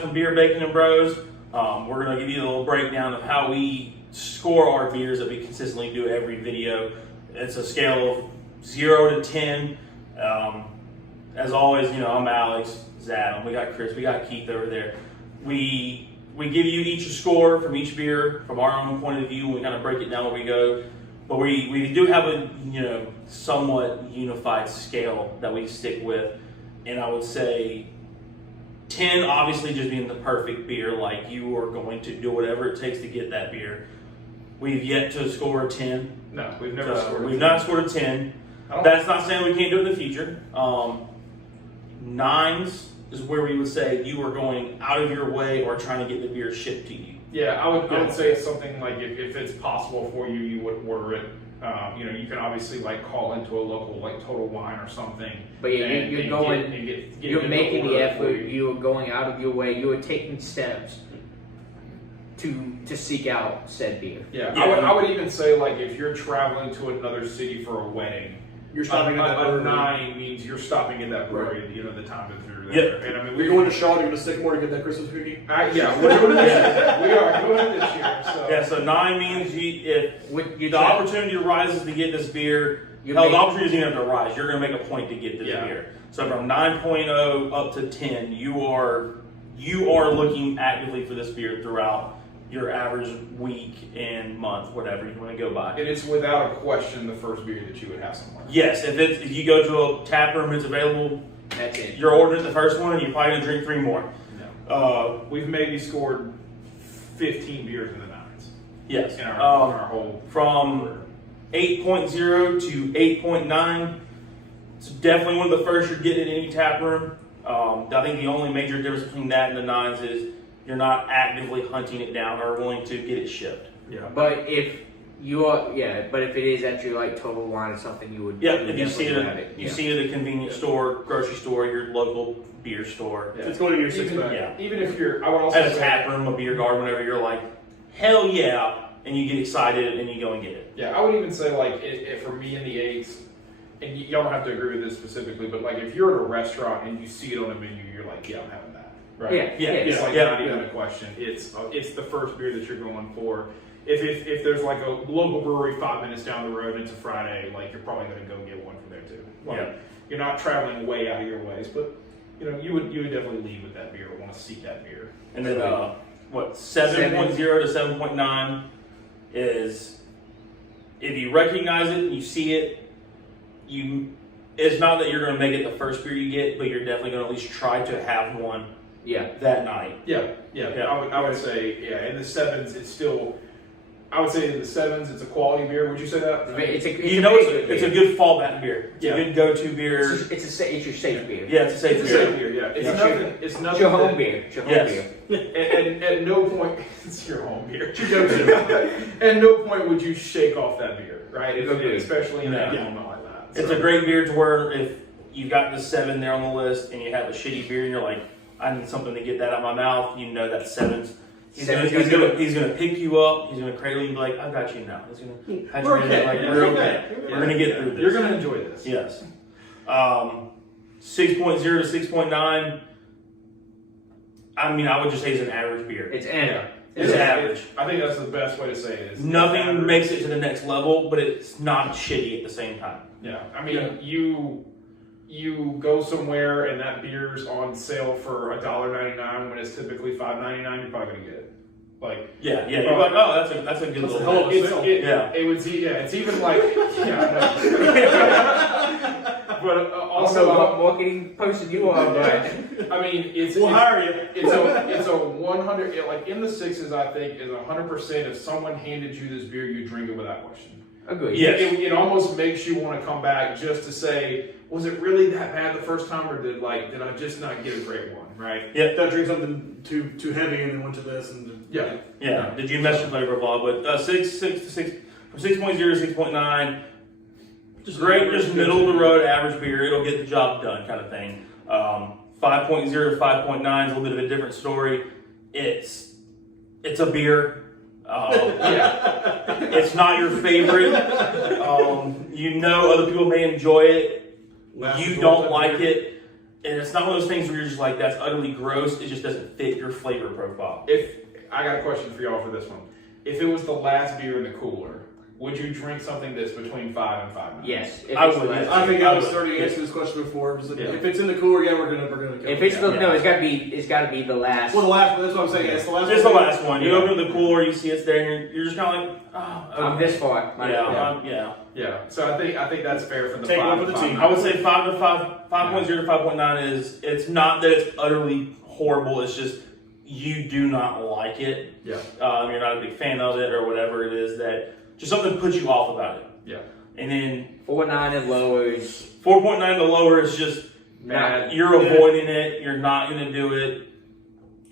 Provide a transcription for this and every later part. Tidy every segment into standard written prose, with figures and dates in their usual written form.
from Beer Bacon and Bros. We're going to give you a little breakdown of how we score our beers that we consistently do every video. It's a scale of 0 to 10. As always, I'm Alex, Zadam, we got Chris, we got Keith over there. We give you each a score from each beer from our own point of view, and we kind of break it down where we go. But we do have a somewhat unified scale that we stick with, and I would say 10 obviously just being the perfect beer, like you are going to do whatever it takes to get that beer. We've yet to score a 10. No, we've never scored a 10. We've not scored a 10. That's not saying we can't do it in the future. 9s is where we would say you are going out of your way or trying to get the beer shipped to you. Yeah, I would say it's something like if it's possible for you, you would order it. You can obviously like call into a local like Total Wine or something. But yeah, you're making the effort. You're going out of your way. You are taking steps to seek out said beer. Yeah, I would even say like if you're traveling to another city for a wedding, you're stopping at that brewery. 9 means you're stopping at that brewery. Right. The time that you're there. Yep. And I mean, we're going to Shaw to go to Sycamore to get that Christmas cookie. Yeah, we're doing this. We are doing it this year. So. Yeah, so 9 means if the opportunity arises to get this beer, the opportunity doesn't even have to rise. You're going to make a point to get this beer. So from 9.0 up to 10, you are looking actively for this beer throughout your average week and month, whatever you want to go by. And it's without a question the first beer that you would have somewhere. Yes, if you go to a tap room, it's available. That's it. You're ordering the first one, and you're probably gonna drink 3 more. No. We've maybe scored 15 beers in the 9s. Yes. In our whole from 8.0 to 8.9. It's definitely one of the first you're getting in any tap room. I think the only major difference between that and the 9s is you're not actively hunting it down or willing to get it shipped. Yeah. But if it is at your like Total Wine or something, you would. Yeah, if you see it, see it at a convenience store, grocery store, your local beer store. Yeah. It's going to your 6-pack. Even if you're, I would also at a tap room, a beer garden, whatever, you're like, hell yeah, and you get excited and you go and get it. Yeah, I would even say like if for me in the 8s, and y'all don't have to agree with this specifically, but like if you're at a restaurant and you see it on a menu, you're like, yeah, I'm having that. Right? It's like not even a question. It's the first beer that you're going for. If there's like a local brewery 5 minutes down the road and it's a Friday, like you're probably going to go get one from there too. Like, you're not traveling way out of your ways, but you would definitely leave with that beer or want to seek that beer. And then 7.0 to 7.9 is if you recognize it and you see it, it's not that you're going to make it the first beer you get, but you're definitely going to at least try to have one. That night. Yeah. I would say in the 7s it's still. I would say in the 7s it's a quality beer. Would you say that? It's a good fallback beer. It's a good go-to beer. It's your safe beer. Yeah, it's a safe beer. Yeah, it's nothing. It's your home beer. It's your home beer. And at no point it's your home beer. At no point would you shake off that beer, right? Especially in that moment like that. It's a great beer to where if you've got the 7 there on the list and you have a shitty beer and you're like, I need something to get that out of my mouth. That 7's. He's gonna pick you up. He's gonna cradle you and be like, I got you now. He's gonna pat you in like we're okay. We're gonna get through this. You're gonna enjoy this. Yes. 6.0 to 6.9. I mean, I would just say it's an average beer. It's average. I think that's the best way to say it. Nothing makes it to the next level, but it's not shitty at the same time. Yeah. I mean, you go somewhere and that beer's on sale for $1.99 when it's typically $5.99, you're probably gonna get it. Like you're like, oh, that's a good little hell of a sale. It's even like but also what marketing person you are, but I mean we'll hire you. It's a 100 like in the 6s. I think is 100%. If someone handed you this beer, you drink it without question. Agreed. Yes. It almost makes you want to come back just to say, was it really that bad the first time, or did I just not get a great one, right? Yeah. Don't drink something too heavy and then went to this and yeah. Did you mess with flavor vlog? But 6 from 6.0 to 6.9, just great, just middle of the road average beer. It'll get the job done, kind of thing. 5.0 to 5.9 is a little bit of a different story. It's a beer. It's not your favorite. Other people may enjoy it. You don't like it. And it's not one of those things where you're just like, that's utterly gross. It just doesn't fit your flavor profile. If I got a question for y'all for this one, if it was the last beer in the cooler, would you drink something that's between 5 and 5.9? Yes, I would. I think I was starting to answer this question before. If it's in the cooler, yeah, we're gonna go. If it's no, it's gotta be the last. Well, the last. That's what I'm saying. It's the last. It's the last one. You open the cooler, you see it's there, and you're just kind of like, oh, I'm this far. Yeah. So I think that's fair for the Take 5 one for the to team. 5.9. I would say 5.0 to 5.9 is, it's not that it's utterly horrible, it's just you do not like it. Yeah. You're not a big fan of it or whatever it is, that just something puts you off about it. Yeah. And then 4.9 and lower is 4.9 to lower is just, Mad. you're avoiding it, you're not going to do it.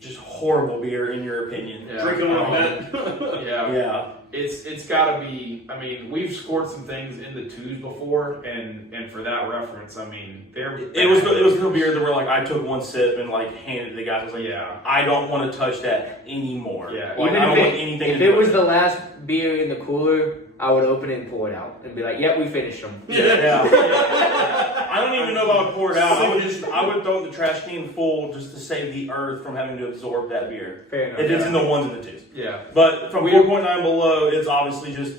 Just horrible beer in your opinion. Yeah. Drinking like that. Yeah. Yeah. It's got to be. I mean, we've scored some things in the 2s before, and for that reference, I mean, It was no beer that were like, I took one sip and like handed it to the guy. I was like, Yeah. I don't want to touch that anymore. Yeah. Like, even I don't if want anything if to it do was with the last beer in the cooler, I would open it and pour it out and be like, "Yep, we finished them." Yeah. I don't even know if I would pour it out. I would throw it in the trash can full just to save the earth from having to absorb that beer. Fair enough. If it's in the 1s and the 2s. Yeah. But from 4.9 below, it's obviously just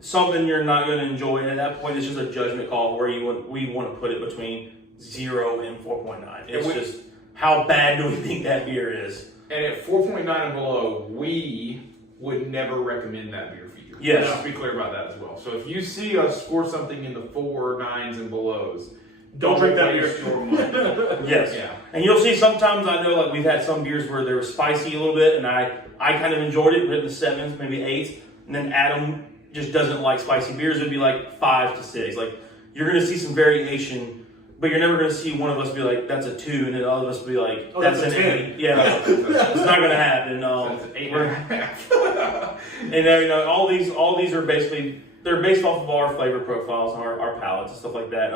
something you're not going to enjoy. And at that point, it's just a judgment call where we want to put it between 0 and 4.9. It's just, how bad do we think that beer is? And at 4.9 and below, we would never recommend that beer for you. Yes. Let's be clear about that as well. So if you see us score something in the 4, 9s, and belows, Don't drink that waste beer. your money. Yes. Yeah. And you'll see sometimes, I know like we've had some beers where they were spicy a little bit, and I kind of enjoyed it, but in the 7s, maybe 8s, and then Adam just doesn't like spicy beers. It'd be like 5 to 6. Like, you're going to see some variation, but you're never going to see one of us be like, that's a 2, and then all of us be like, that's an 8. Yeah, it's not going to happen. That's an 8.5. And then, all these are basically, they're based off of our flavor profiles, our palates and stuff like that.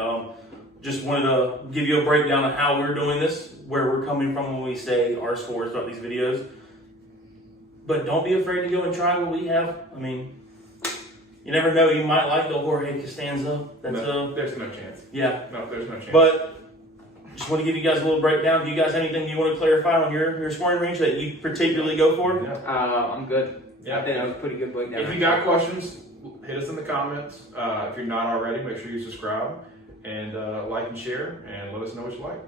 Just wanted to give you a breakdown of how we're doing this, where we're coming from when we say our scores throughout these videos. But don't be afraid to go and try what we have. I mean, you never know, you might like the Jorge Costanza. There's no chance. Yeah. No, there's no chance. But just want to give you guys a little breakdown. Do you guys have anything you want to clarify on your scoring range that you particularly go for? Yeah. I'm good. Yeah. I think that was a pretty good breakdown. If you got questions, hit us in the comments. If you're not already, make sure you subscribe and like and share, and let us know what you like.